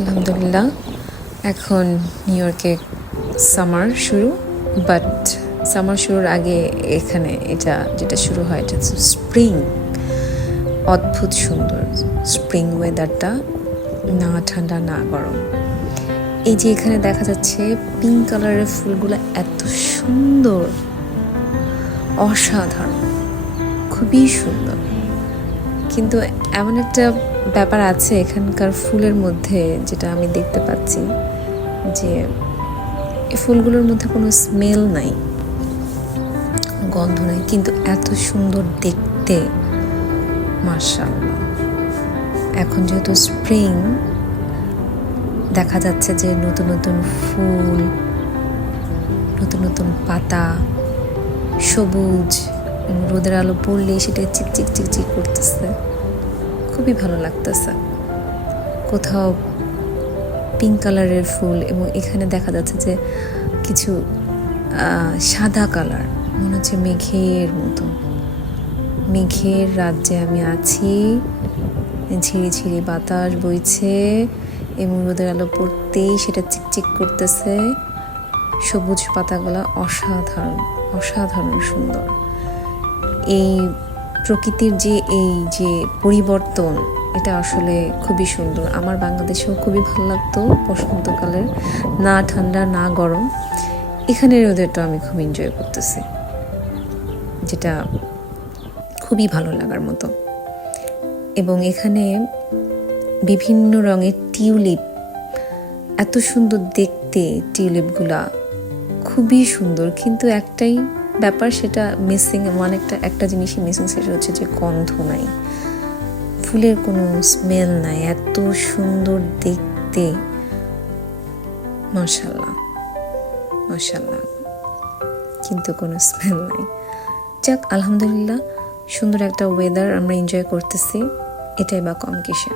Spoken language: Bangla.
আলহামদুলিল্লাহ এখন নিউ ইয়র্কে সামার শুরু, বাট সামার শুরুর আগে এখানে যেটা শুরু হয় এটা হচ্ছে স্প্রিং। অদ্ভুত সুন্দর স্প্রিং ওয়েদারটা, না ঠান্ডা না গরম। এই যে এখানে দেখা যাচ্ছে পিঙ্ক কালারের ফুলগুলো এত সুন্দর, অসাধারণ, খুবই সুন্দর। কিন্তু এমন একটা ব্যাপার আছে এখানকার ফুলের মধ্যে, যেটা আমি দেখতে পাচ্ছি যে এই ফুলগুলোর মধ্যে কোনো স্মেল নাই, গন্ধ নাই, কিন্তু এত সুন্দর দেখতে, মাশাআল্লাহ। এখন যেহেতু স্প্রিং, দেখা যাচ্ছে যে নতুন নতুন ফুল, নতুন নতুন পাতা, সবুজ, রোদের আলো পড়লে সেটা চিকচিক চিকচিক করতেছে, খুবই ভালো লাগতেছে। কোথাও পিঙ্ক কালারের ফুল, এবং এখানে দেখা যাচ্ছে যে কিছু সাদা কালার, মনে হচ্ছে মেঘের মতো। মেঘের রাজ্যে আমি আছি, ঝিরিঝিরি বাতাস বইছে এবং রোদের আলো পড়তেই সেটা চিকচিক করতেছে। সবুজ পাতাগুলা অসাধারণ, অসাধারণ সুন্দর। এই প্রকৃতির যে পরিবর্তন, এটা আসলে খুবই সুন্দর। আমার বাংলাদেশেও খুবই ভালো লাগতো বসন্তকালের, না ঠান্ডা না গরম। এখানের ওদেরটা আমি খুব এনজয় করতেছি, যেটা খুবই ভালো লাগার মতো। এবং এখানে বিভিন্ন রঙের টিউলিপ, এত সুন্দর দেখতে টিউলিপগুলা, খুবই সুন্দর। কিন্তু একটাই ব্যাপার, সেটা মিসিং, একটা জিনিসই মিসিং, সেটা হচ্ছে যে গন্ধ নাই, ফুলের কোনো স্মেল নাই। এত সুন্দর দেখতে, মাশাআল্লাহ মাশাআল্লাহ, কিন্তু কোনো স্মেল নাই। যাক, আলহামদুলিল্লাহ, সুন্দর একটা ওয়েদার আমরা এনজয় করতেছি, এটাই বা কম কিসে।